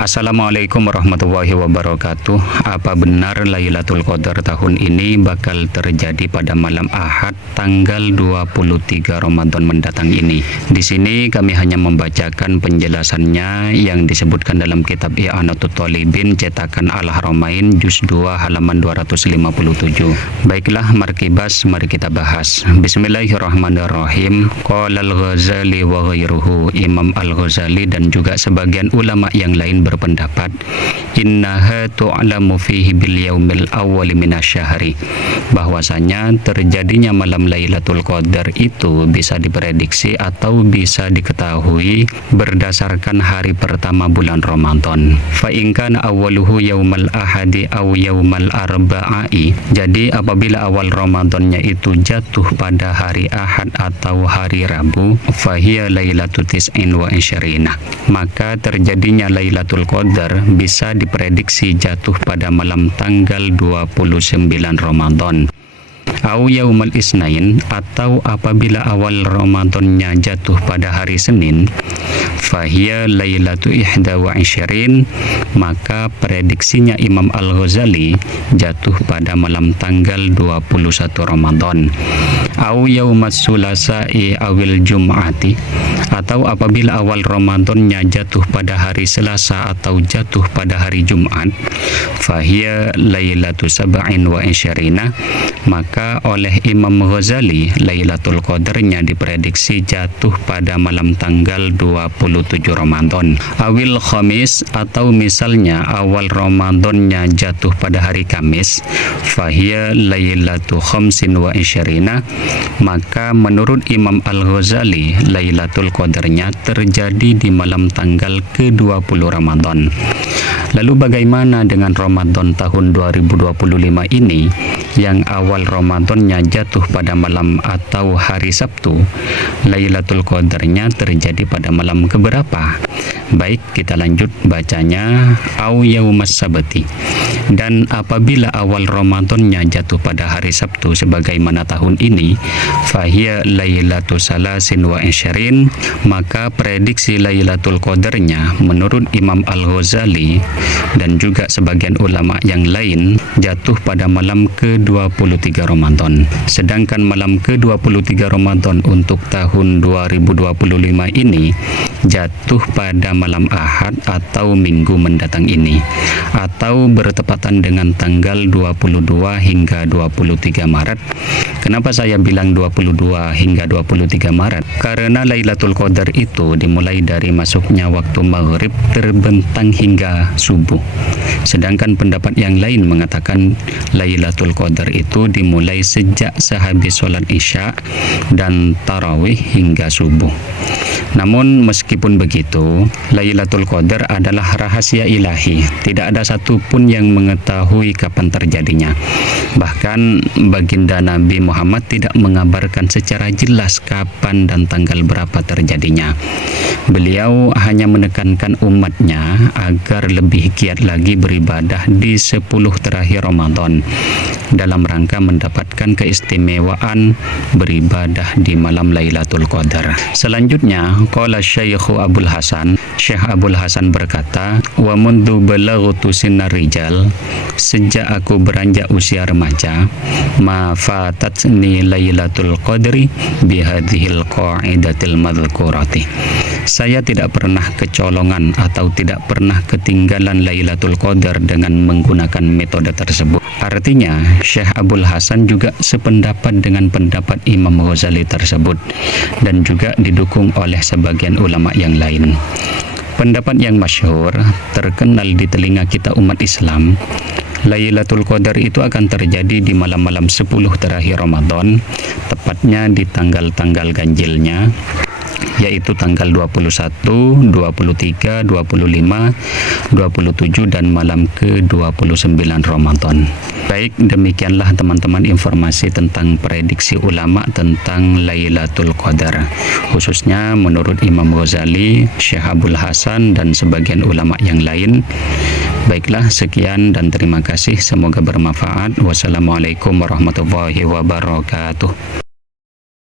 Assalamualaikum warahmatullahi wabarakatuh. Apa benar Lailatul Qadar tahun ini bakal terjadi pada malam Ahad tanggal 23 Ramadan mendatang ini? Di sini kami hanya membacakan penjelasannya yang disebutkan dalam kitab I'anatut Thalibin cetakan Al-Haramain juz 2 halaman 257. Baiklah, markibas, mari kita bahas. Bismillahirrahmanirrahim. Qala Al-Ghazali wa ghairuhu. Imam Al-Ghazali dan juga sebagian ulama yang lain berpendapat innaha tu'lamu fihi bil yaumil awwali minasyahri, bahwasanya terjadinya malam Lailatul Qadar itu bisa diprediksi atau bisa diketahui berdasarkan hari pertama bulan Ramadan. Fa in kana awwaluhu yaumal ahadi aw yaumal arba'i, jadi apabila awal Ramadannya itu jatuh pada hari Ahad atau hari Rabu, fa hiya lailatul tis'in wa isyarina, maka terjadinya Lailatul Qadar bisa diprediksi jatuh pada malam tanggal 29 Ramadan. Au yaumal isnain, atau apabila awal Ramadannya jatuh pada hari Senin, fahiya lailatu ihda wa isyarin, maka prediksinya Imam Al-Ghazali jatuh pada malam tanggal 21 Ramadan. Au yaumas sulasa'i awil jum'ati, atau apabila awal Ramadannya jatuh pada hari Selasa atau jatuh pada hari Jumat, fahiya lailatu sab'in wa isyarina, maka oleh Imam Ghazali Lailatul Qadarnya diprediksi jatuh pada malam tanggal 27 Ramadan. Awil Khamis, atau misalnya awal Ramadannya jatuh pada hari Kamis, fahiya lailatu khamsin wa isyarina, maka menurut Imam Al-Ghazali Lailatul Qadarnya terjadi di malam tanggal ke-20 Ramadan. Lalu bagaimana dengan Ramadan tahun 2025 ini yang awal Ramadannya jatuh pada malam atau hari Sabtu? Lailatul Qadarnya terjadi pada malam keberapa? Baik, kita lanjut bacanya. Au yaumas sabti, dan apabila awal Ramadannya jatuh pada hari Sabtu sebagaimana tahun ini, fahiya lailatu salasin wa isyarin, maka prediksi Lailatul Qadarnya menurut Imam Al-Ghazali dan juga sebagian ulama yang lain jatuh pada malam ke-23 Ramadan. Sedangkan malam ke-23 Ramadan untuk tahun 2025 ini jatuh pada malam Ahad atau Minggu mendatang ini, atau bertepatan dengan tanggal 22 hingga 23 Maret. Kenapa saya bilang 22 hingga 23 Maret? Karena Lailatul Qadar itu dimulai dari masuknya waktu maghrib terbentang hingga subuh. Sedangkan pendapat yang lain mengatakan Lailatul Qadar itu dimulai sejak sehabis sholat Isya dan tarawih hingga subuh. Namun meskipun begitu, Lailatul Qadar adalah rahasia ilahi. Tidak ada satupun yang mengetahui kapan terjadinya. Bahkan baginda Nabi Muhammad tidak mengabarkan secara jelas kapan dan tanggal berapa terjadinya. Beliau hanya menekankan umatnya agar lebih giat lagi beribadah di 10 terakhir Ramadan dalam rangka mendapatkan keistimewaan beribadah di malam Lailatul Qadar. Selanjutnya, qala Syekh Abdul Hasan, Syekh Abdul Hasan berkata, wa mundu balaghtu sinnar rijal, sejak aku beranjak usia remaja, ma fatatni Lailatul Qadri bihadhil qa'idatil madhkurati, saya tidak pernah kecolongan atau tidak pernah ketinggalan Lailatul Qadar dengan menggunakan metode tersebut. Artinya, Syekh Abdul Hasan juga sependapat dengan pendapat Imam Ghazali tersebut dan juga didukung oleh sebagian ulama yang lain. Pendapat yang masyhur terkenal di telinga kita umat Islam, Lailatul Qadar itu akan terjadi di malam-malam 10 terakhir Ramadan, tepatnya di tanggal-tanggal ganjilnya, yaitu tanggal 21, 23, 25, 27 dan malam ke-29 Ramadan. Baik, demikianlah teman-teman informasi tentang prediksi ulama tentang Lailatul Qadar, khususnya menurut Imam Ghazali, Syekh Abdul Hasan dan sebagian ulama yang lain. Baiklah, sekian dan terima kasih, semoga bermanfaat. Wassalamualaikum warahmatullahi wabarakatuh.